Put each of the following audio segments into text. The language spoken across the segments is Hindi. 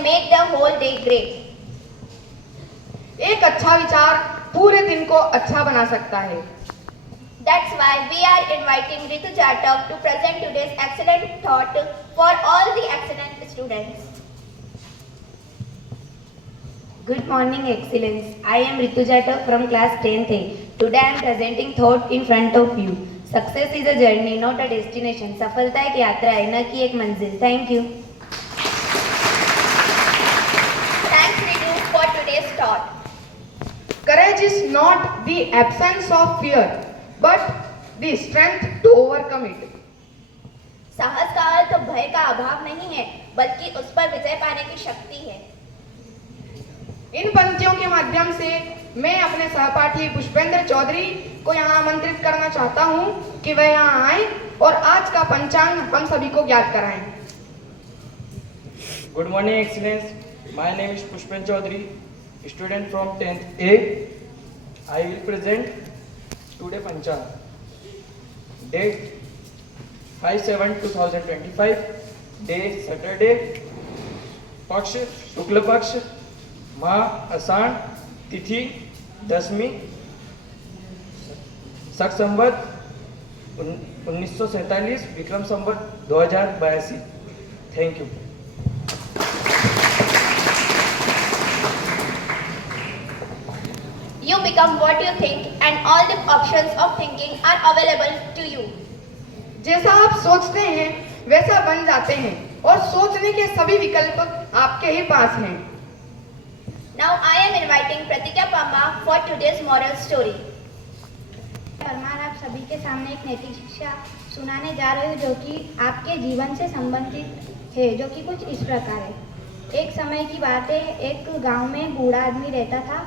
can make the whole day great. एक अच्छा विचार पूरे दिन को अच्छा बना सकता है. That's why we are inviting Ritu Jatak to present today's excellent thought for all the excellent students. Good morning, Excellence. I am Ritu Jatak from class 10th A. Today I am presenting thought in front of you. Success is a journey, not a destination. सफलता एक यात्रा है, न कि एक मंजिल. Thank you. Thanks Ritu for today's thought. Courage is not the absence of fear, but the strength to overcome it. साहस का अर्थ भय का अभाव नहीं है, बल्कि उस पर विजय पाने की शक्ति है. इन पंक्तियों के माध्यम से मैं अपने सहपाठी पुष्पेंद्र चौधरी को यहाँ आमंत्रित करना चाहता हूँ कि वह यहाँ आए और आज का पंचांग हम सभी को ज्ञात कराएं. Good morning, Excellence. My name is Pushpen Chaudhary, student from 10th A. I will present today Panchang. Date 5/7/2025. Day Saturday. पक्ष शुक्ल पक्ष. माह आषाढ़. तिथि दशमी. शक संवत 1947. Vikram Samvat 2082. Thank you. You become what you think, and all the options of thinking are available to you. जैसा आप सोचते हैं वैसा बन जाते हैं और सोचने के सभी विकल्प आपके ही पास हैं. Now I am inviting Pratikya Pamba for today's moral story. Parmar आप सभी के सामने एक नैतिक शिक्षा सुनाने जा रहे हो जो कि आपके जीवन से संबंधित है, जो कि कुछ इस प्रकार है. एक समय की बात है, एक गांव में बूढ़ा आदमी रहता था.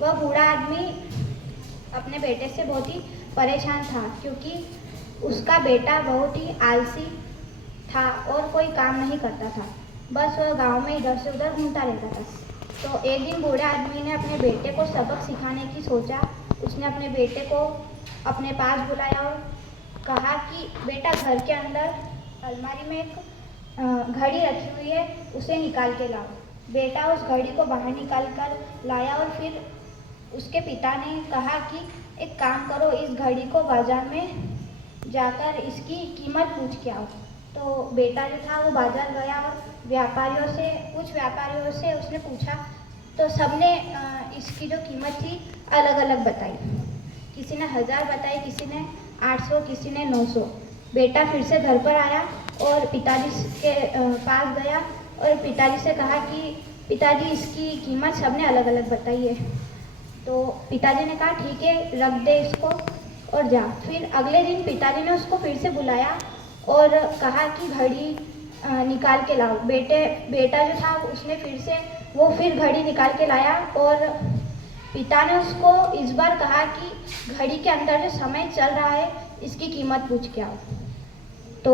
वह बूढ़ा आदमी अपने बेटे से बहुत ही परेशान था क्योंकि उसका बेटा बहुत ही आलसी था और कोई काम नहीं करता था. बस वह गांव में इधर से उधर घूमता रहता था. तो एक दिन बूढ़े आदमी ने अपने बेटे को सबक सिखाने की सोचा. उसने अपने बेटे को अपने पास बुलाया और कहा कि बेटा, घर के अंदर अलमारी में एक घड़ी रखी हुई है, उसे निकाल के लाओ. बेटा उस घड़ी को बाहर निकाल कर लाया और फिर उसके पिता ने कहा कि एक काम करो, इस घड़ी को बाजार में जाकर इसकी कीमत पूछ के आओ. तो बेटा जो था वो बाजार गया और कुछ व्यापारियों से उसने पूछा. तो सबने इसकी जो कीमत थी अलग अलग बताई. किसी ने 1000 बताई, किसी ने 800, किसी ने 900. बेटा फिर से घर पर आया और पिताजी के पास गया और पिताजी से कहा कि पिताजी, इसकी कीमत सबने अलग अलग बताई है. तो पिताजी ने कहा ठीक है, रख दे इसको और जा. फिर अगले दिन पिताजी ने उसको फिर से बुलाया और कहा कि घड़ी निकाल के लाओ. बेटा जो था उसने फिर घड़ी निकाल के लाया और पिता ने उसको इस बार कहा कि घड़ी के अंदर जो समय चल रहा है इसकी कीमत पूछ के आओ. तो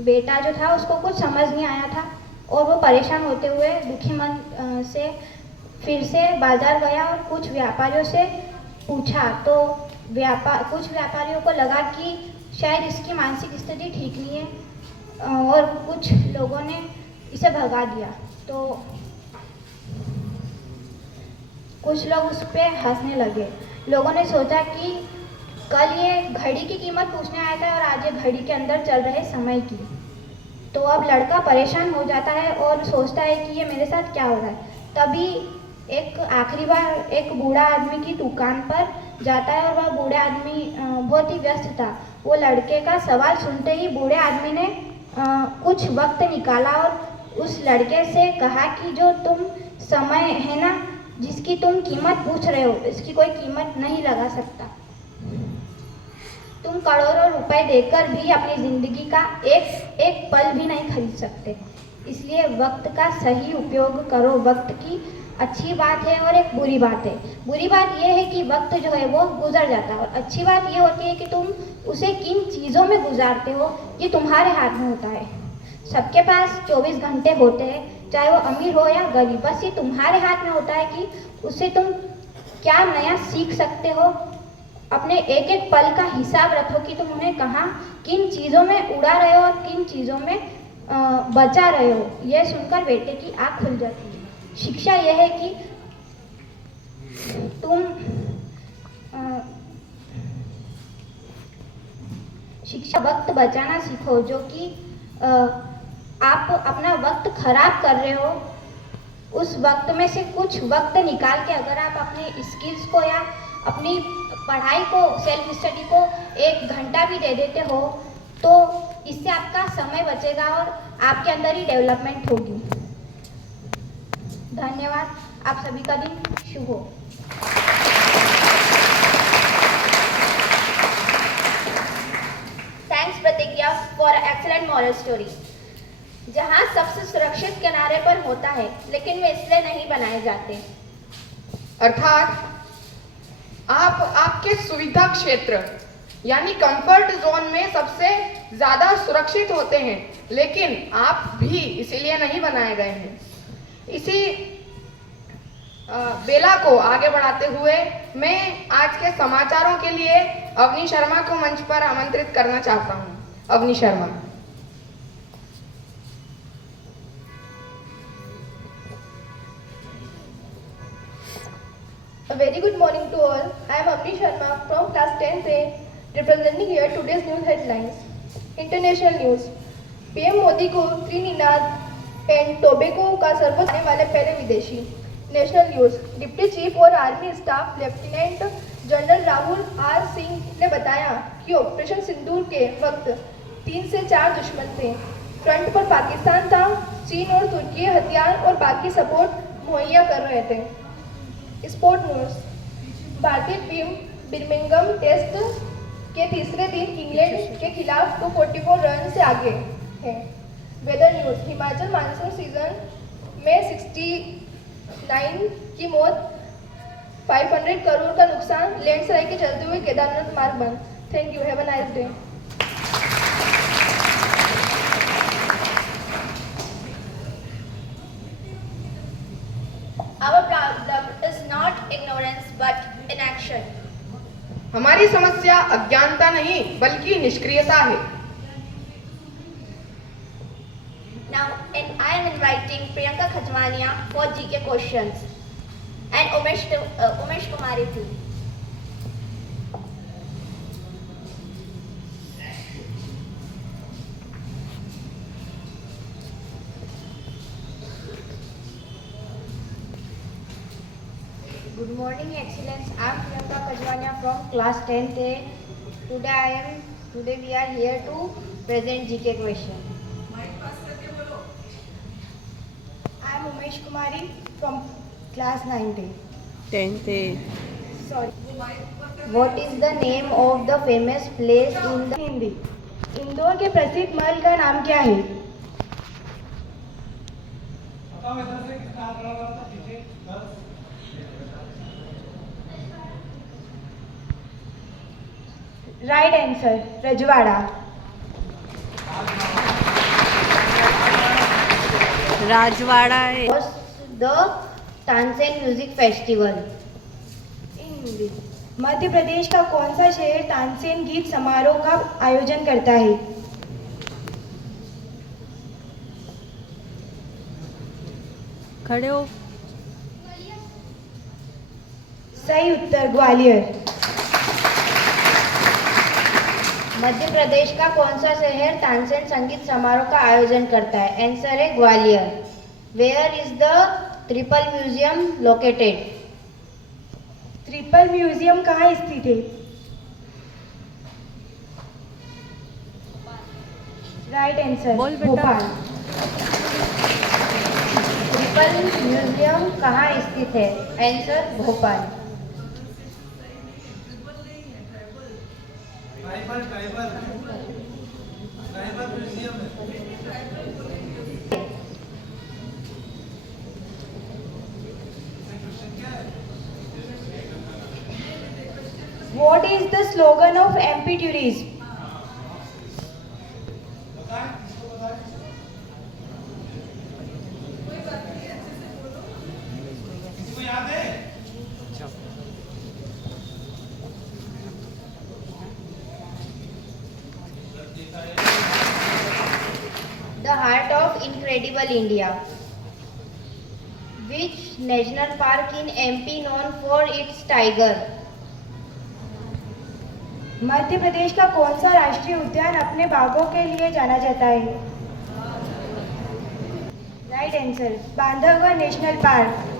बेटा जो था उसको कुछ समझ नहीं आया था और वो परेशान होते हुए दुखी मन से फिर से बाजार गया और कुछ व्यापारियों से पूछा. तो कुछ व्यापारियों को लगा कि शायद इसकी मानसिक स्थिति ठीक नहीं है और कुछ लोगों ने इसे भगा दिया. तो कुछ लोग उस पर हंसने लगे. लोगों ने सोचा कि कल ये घड़ी की कीमत पूछने आया था और आज ये घड़ी के अंदर चल रहे समय की. तो अब लड़का परेशान हो जाता है और सोचता है कि ये मेरे साथ क्या हो रहा है. तभी आखिरी बार एक बूढ़ा आदमी की दुकान पर जाता है और वह बूढ़ा आदमी बहुत ही व्यस्त था. वो लड़के का सवाल सुनते ही बूढ़े आदमी ने कुछ वक्त निकाला और उस लड़के से कहा कि जो तुम समय है ना, जिसकी तुम कीमत पूछ रहे हो, इसकी कोई कीमत नहीं लगा सकता. तुम करोड़ों रुपए देकर भी अपनी जिंदगी का एक पल भी नहीं खरीद सकते. इसलिए वक्त का सही उपयोग करो. वक्त की अच्छी बात है और एक बुरी बात है. बुरी बात यह है कि वक्त जो है वो गुजर जाता है और अच्छी बात ये होती है कि तुम उसे किन चीज़ों में गुजारते हो ये तुम्हारे हाथ में होता है. सबके पास 24 घंटे होते हैं, चाहे वो अमीर हो या गरीब. बस ये तुम्हारे हाथ में होता है कि उससे तुम क्या नया सीख सकते हो. अपने एक एक पल का हिसाब रखो कि तुम उन्हें कहाँ किन चीज़ों में उड़ा रहे हो और किन चीज़ों में बचा रहे हो, यह सुनकर बेटे की आँख खुल जाती है। शिक्षा यह है कि तुम शिक्षा वक्त बचाना सीखो, जो कि आप अपना वक्त खराब कर रहे हो, उस वक्त में से कुछ वक्त निकाल के अगर आप अपने स्किल्स को या अपनी पढ़ाई को, सेल्फ स्टडी को 1 घंटा भी दे देते हो तो इससे आपका समय बचेगा और आपके अंदर ही डेवलपमेंट होगी। धन्यवाद। आप सभी का दिन शुभ हो। Thanks प्रतिज्ञा for an excellent moral story. जहाँ सबसे सुरक्षित किनारे पर होता है, लेकिन वे इसलिए नहीं बनाए जाते। अर्थात आप आपके सुविधा क्षेत्र यानी कंफर्ट जोन में सबसे ज्यादा सुरक्षित होते हैं, लेकिन आप भी इसीलिए नहीं बनाए गए हैं। इसी बेला को आगे बढ़ाते हुए मैं आज के समाचारों के लिए अवनी शर्मा को मंच पर आमंत्रित करना चाहता हूं। Avani Sharma. A very good morning to all. I am Avni Sharma from class 10th A, representing here today's news headlines. International news. PM Modi को त्रिनिदाद एंड टोबैगो का सर्वोच्च आने वाले पहले विदेशी। National news. डिप्टी चीफ और army staff lieutenant general Rahul R Singh ने बताया कि ऑपरेशन सिंदूर के वक्त 3 से 4 दुश्मन थे। फ्रंट पर पाकिस्तान था, चीन और तुर्की हथियार और बाकी सपोर्ट मुहैया कर रहे थे। Sport news. भारतीय टीम बर्मिंघम टेस्ट के तीसरे दिन इंग्लैंड के खिलाफ 244 रन से आगे है। Weather news. Himachal monsoon season में 69 की मौत, 500 करोड़ का नुकसान, लैंडस्लाइड के चलते हुए केदारनाथ मार्ग बंद। Thank you. Have a nice day. Our problem is not ignorance but inaction. हमारी समस्या अज्ञानता नहीं बल्कि निष्क्रियता है। Now, I am inviting Priyanka Khajwania for GK questions and Umesh Kumari too. Good morning, Excellence. I am Priyanka Khajwania from class 10th A. Today we are here to present GK question. I am Umesh Kumari from class 9th A. 10th A. Sorry. What is the name of the famous place in the Hindi. Indore के प्रसिद्ध महल का नाम क्या है? राइट आंसर, रजवाड़ा। राजवाड़ा है। Was the Tansen music festival? Hindi. Madhya Pradesh का कौन सा शहर तानसेन गीत समारोह का आयोजन करता है? खड़े हो। सही उत्तर, ग्वालियर। मध्य प्रदेश का कौन सा शहर तानसेन संगीत समारोह का आयोजन करता है? आंसर है Gwalior. Where is the triple museum located? Triple museum कहाँ स्थित है? राइट आंसर, बोल बेटा। भोपाल। ट्रिपल म्यूजियम कहाँ स्थित है? Answer Bhopal. What is the slogan of MP Tourism? The heart Incredible India. Which national park in MP known for its tiger? मध्य प्रदेश का कौन सा राष्ट्रीय उद्यान अपने बाघों के लिए जाना जाता है? Right answer, Bandhavgarh national park.